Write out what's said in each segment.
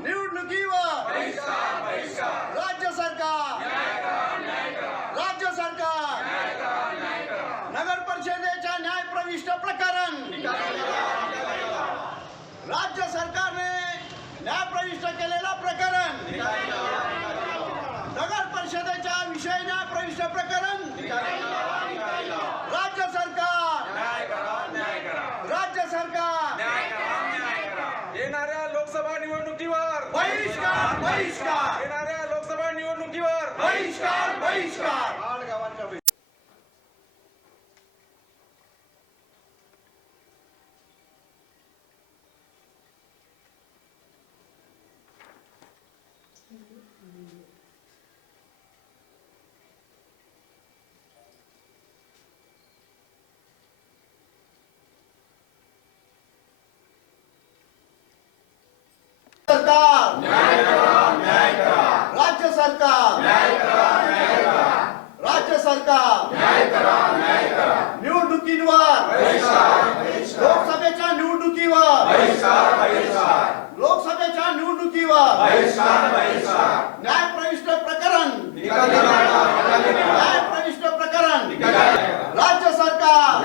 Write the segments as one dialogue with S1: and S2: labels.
S1: निवडणुकीवर. राज्य सरकार. राज्य सरकार. नगर परिषदेच्या न्याय प्रविष्ट प्रकरण. राज्य सरकारने न्याय प्रविष्ट केलेला प्रकरण. नगर परिषदेच्या विषय न्याय प्रविष्ट प्रकरण. राज्य सरकार. राज्य सरकार.
S2: लोकसभा निवडणुकीवर.
S1: बहिष्कार बहिष्कार.
S2: येणाऱ्या लोकसभा निवडणुकीवर.
S1: बहिष्कार बहिष्कार सरकार राज्य सरकार राज्य सरकार निवडणुकींवर लोकसभेच्या निवडणुकीवर लोकसभेच्या निवडणुकीवर न्याय प्रविष्ट प्रकरण. न्याय प्रविष्ट प्रकरण. राज्य सरकार.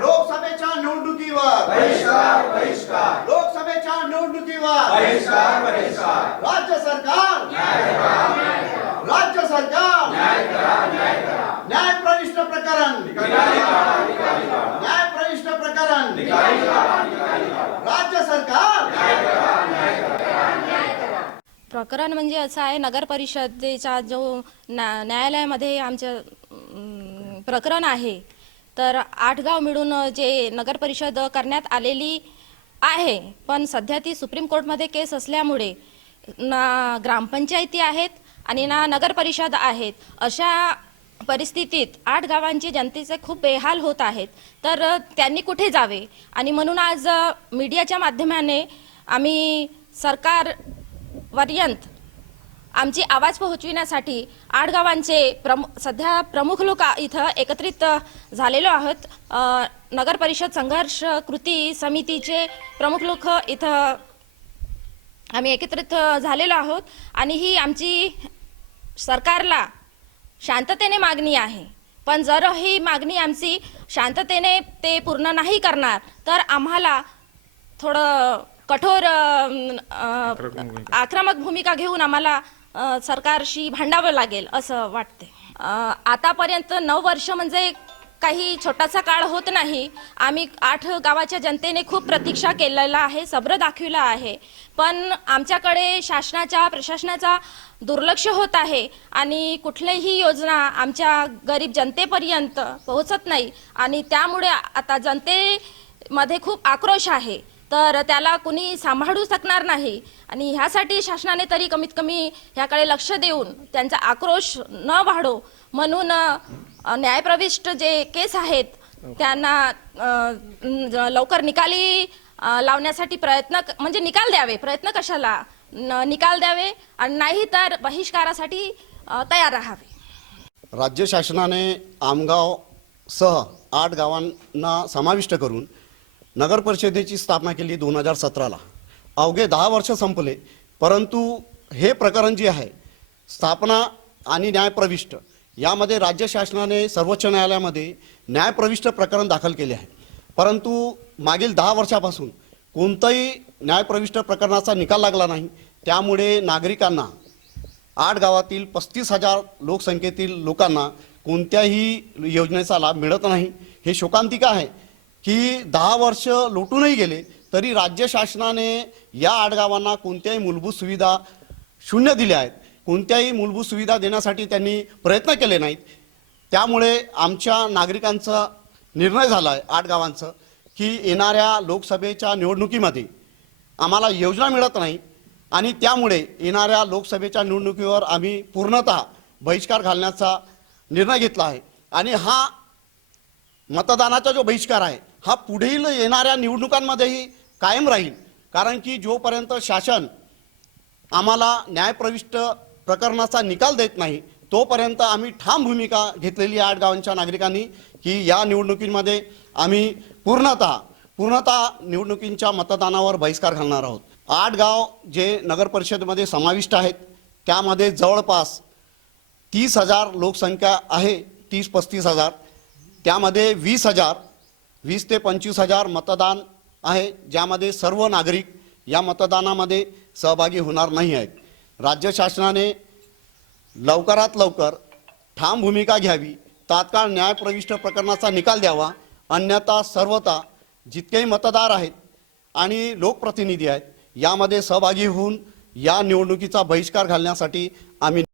S1: लोकसभेच्या निवडणुकीवर. लोकसभेच्या निवडणुकीवर. राज्य सरकार. राज्य सरकार. न्याय प्रविष्ट प्रकरण. न्याय प्रविष्ट प्रकरण राज्य सरकार
S3: प्रकरण म्हणजे असं आहे नगर परिषदेचा जो न्या न्यायालयामध्ये आमचं प्रकरण आहे. तर आठ गाव मिळून जे नगर परिषद करण्यात आलेली आहे पण सध्या ती सुप्रीम कोर्टमध्ये केस असल्यामुळे ना ग्रामपंचायती आहेत आणि ना नगर परिषद आहेत. अशा परिस्थितीत आठ गावांची जनतेचे खूप बेहाल होत आहेत. तर त्यांनी कुठे जावे? आणि म्हणून आज मीडियाच्या माध्यमाने आम्ही सरकार पर्यंत आमची आवाज पोहोचविण्यासाठी आठ गावांचे प्रमु सध्या प्रमुख लोक इथं एकत्रित झालेलो आहोत. नगर परिषद संघर्ष कृती समितीचे प्रमुख लोक इथं आम्ही एकत्रित झालेलो आहोत आणि ही आमची सरकारला शांततेने मागणी आहे. पण जर ही मागणी आमची शांततेने ते पूर्ण नाही करणार तर आम्हाला थोडं कठोर आक्रमक भूमिका. घेऊन आम्हाला सरकारशी भांडावं लागेल असं वाटते. आतापर्यंत नऊ वर्ष म्हणजे काही छोटासा काळ होत नाही. आम्ही आठ गावाच्या जनतेने खूप प्रतीक्षा केलेला आहे सब्र दाखविला आहे. पण आमच्याकडे शासनाच्या प्रशासनाचा दुर्लक्ष होत आहे आणि कुठल्याही योजना आमच्या गरीब जनतेपर्यंत पोहोचत नाही. आणि त्यामुळे आता जनतेमध्ये खूप आक्रोश आहे. तर त्याला कुणी सांभाळू शकणार नाही. आणि ह्यासाठी शासनाने तरी कमीत कमी ह्याकडे लक्ष देऊन त्यांचा आक्रोश न वाढो म्हणून न्यायप्रविष्ट जे केस आहेत त्यांना लवकर निकाली लावण्यासाठी प्रयत्न म्हणजे निकाल द्यावे. प्रयत्न कशाला? न- निकाल द्यावे आणि नाही तर बहिष्कारासाठी तयार राहावे.
S1: राज्य शासनाने आमगाव सह आठ गावांना समाविष्ट करून नगर परिषदेची स्थापना केली दोन हजार सतराला. अवघे दहा वर्ष संपले परंतु हे प्रकरण जे आहे स्थापना आणि न्यायप्रविष्ट यामध्ये राज्य शासनाने सर्वोच्च न्यायालयामध्ये न्यायप्रविष्ट प्रकरण दाखल केले आहे. परंतु मागील दहा वर्षापासून कोणतंही न्यायप्रविष्ट प्रकरणाचा निकाल लागला नाही. त्यामुळे नागरिकांना आठ गावातील पस्तीस हजार लोकसंख्येतील लोकांना कोणत्याही योजनेचा लाभ मिळत नाही. हे शोकांतिका आहे. की दहा वर्ष लोटूनही गेले तरी राज्य शासनाने या आडगावांना कोणत्याही मूलभूत सुविधा शून्य दिल्या आहेत. कोणत्याही मूलभूत सुविधा देण्यासाठी त्यांनी प्रयत्न केले नाहीत. त्यामुळे आमच्या नागरिकांचा निर्णय झाला आहे आठ गावांचं की येणाऱ्या लोकसभेच्या निवडणुकीमध्ये आम्हाला योजना मिळत नाही आणि त्यामुळे येणाऱ्या लोकसभेच्या निवडणुकीवर आम्ही पूर्णतः बहिष्कार घालण्याचा निर्णय घेतला आहे. आणि हा मतदानाचा जो बहिष्कार आहे हा पुढील येणाऱ्या निवडणुकांमध्येही कायम राहील. कारण की जोपर्यंत शासन आम्हाला न्यायप्रविष्ट प्रकरणाचा निकाल देत नाही तोपर्यंत आम्ही ठाम भूमिका घेतलेली आठ गावांच्या नागरिकांनी की या निवडणुकीमध्ये आम्ही पूर्णतः पूर्णतः निवडणुकींच्या मतदानावर बहिष्कार घालणार आहोत. आठ गाव जे नगर परिषदेमध्ये समाविष्ट आहेत त्यामध्ये जवळपास तीस हजार लोकसंख्या आहे तीस पस्तीस हजार. त्यामध्ये वीस हजार वीस ते पंचवीस हजार मतदान आहे ज्यामध्ये सर्व नागरिक या मतदानामध्ये सहभागी होणार नाही आहेत. राज्य शासनाने लवकरात लवकर ठाम भूमिका घ्यावी तात्काळ न्यायप्रविष्ट प्रकरणाचा निकाल द्यावा अन्यथा सर्वता जितकेही मतदार आहेत आणि लोकप्रतिनिधी आहेत यामध्ये सहभागी होऊन या निवडणुकीचा बहिष्कार घालण्यासाठी आम्ही